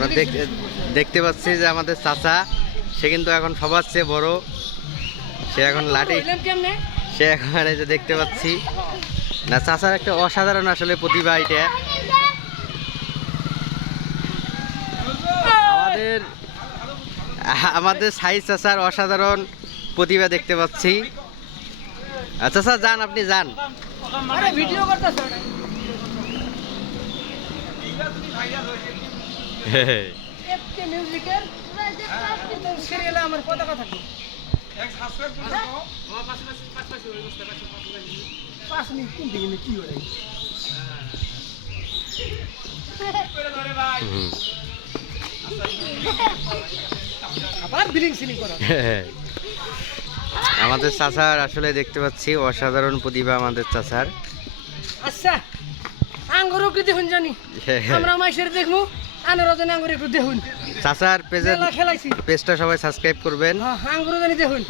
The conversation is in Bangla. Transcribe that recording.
আমরা দেখতে পাচ্ছি যে আমাদের চাচা সে কিন্তু এখন সবার চেয়ে বড়, সে এখন লাঠি, সে এখন এই যে দেখতে পাচ্ছি না, চাচার একটা অসাধারণ আসলে প্রতিভা এটা। আমাদের সাইজ চাচার অসাধারণ প্রতিভা দেখতে পাচ্ছি। আচ্ছা স্যার যান, আপনি যান। ভিডিও করতেছ মিউজিকের সিরিয়ালে আমার পতাকা থাকবে। 5 মিনিট কোন দিকে কি করে আবার বিলিং সিলিং করা। আমাদের চাচার আসলে দেখতে পাচ্ছি অসাধারণ প্রতিভা আমাদের চাচার। আচ্ছা আঙ্গুরও কি দেখুন জানি, আমরা মাইসের দেখবো আনারও জানি আঙ্গুর একটু দেখুন। চাচার খেলাইছি পেজটা সবাই সাবস্ক্রাইব করবেন। আঙ্গুরও জানি দেখুন।